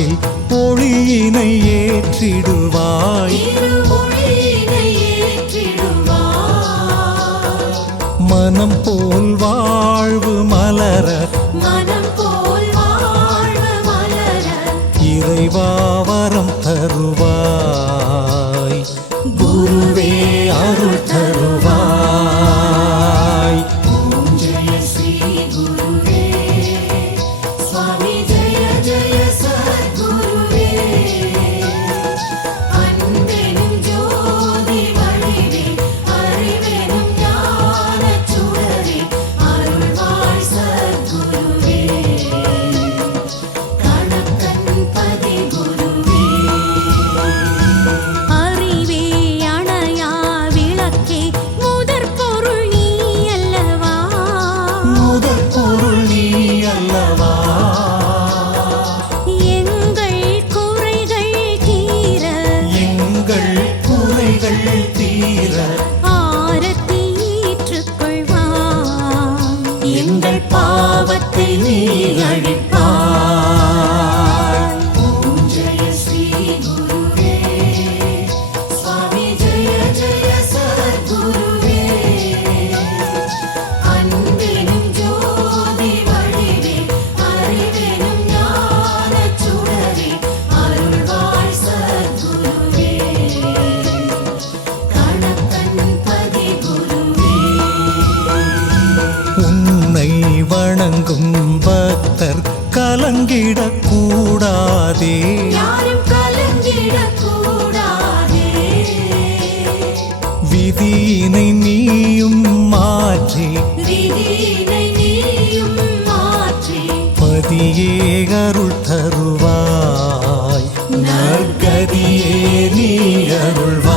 வாழ்வில் ஒளியினை ஏற்றிடுவாய். மனம் போல் வாழ்வு மலர இறைவாவரம் தருவாய். குருவே அருள் தருவாய். விதியினை நீயும் மாற்றி. பதியே அருள் தருவாய். நற்கதியே நீ அருள்வாய்.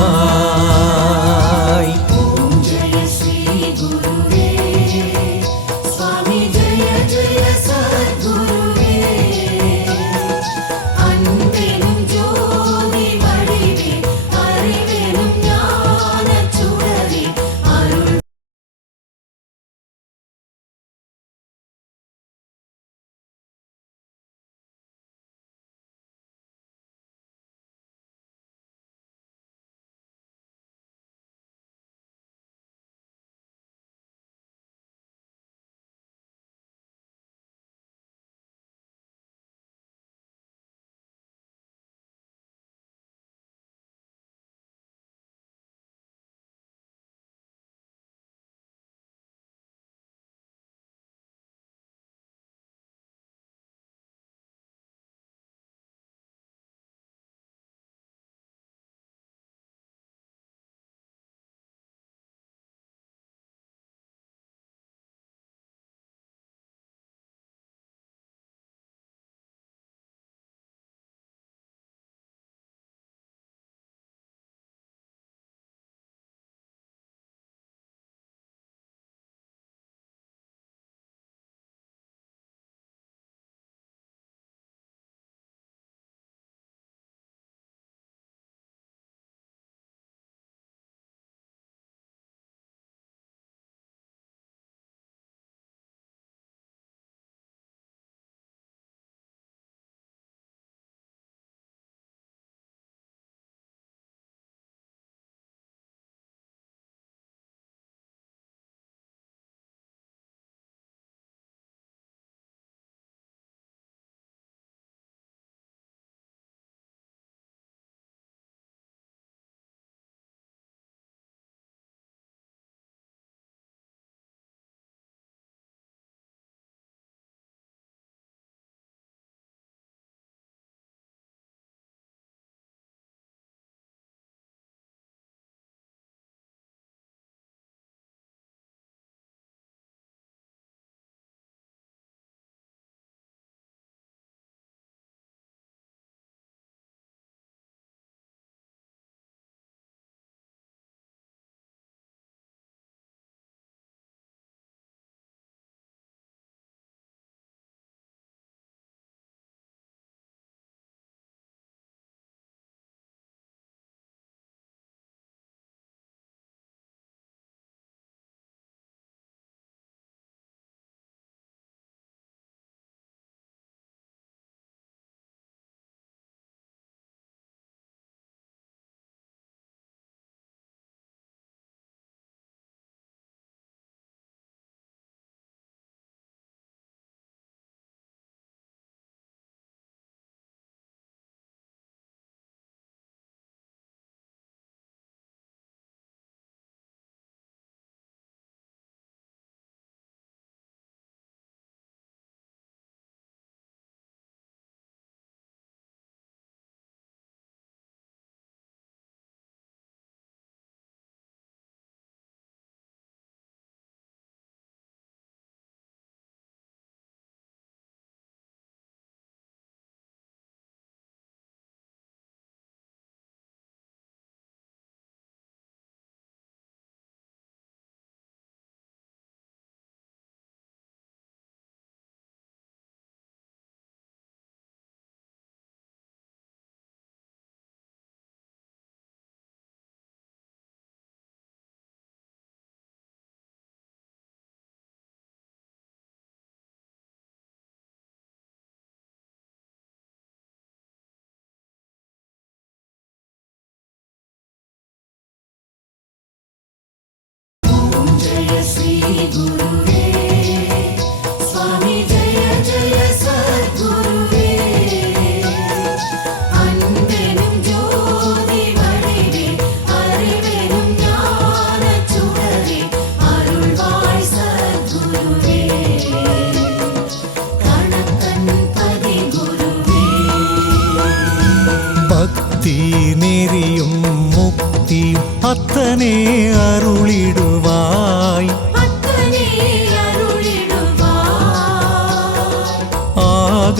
நெறியும் முக்தி அத்தனே அருளிடுவார்.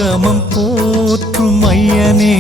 ஆகமம் போற்றும் ஐயனே.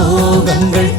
சோகங்கள்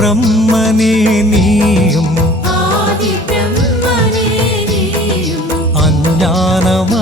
பிரம்மனே நீயும் அஞ்ஞானம்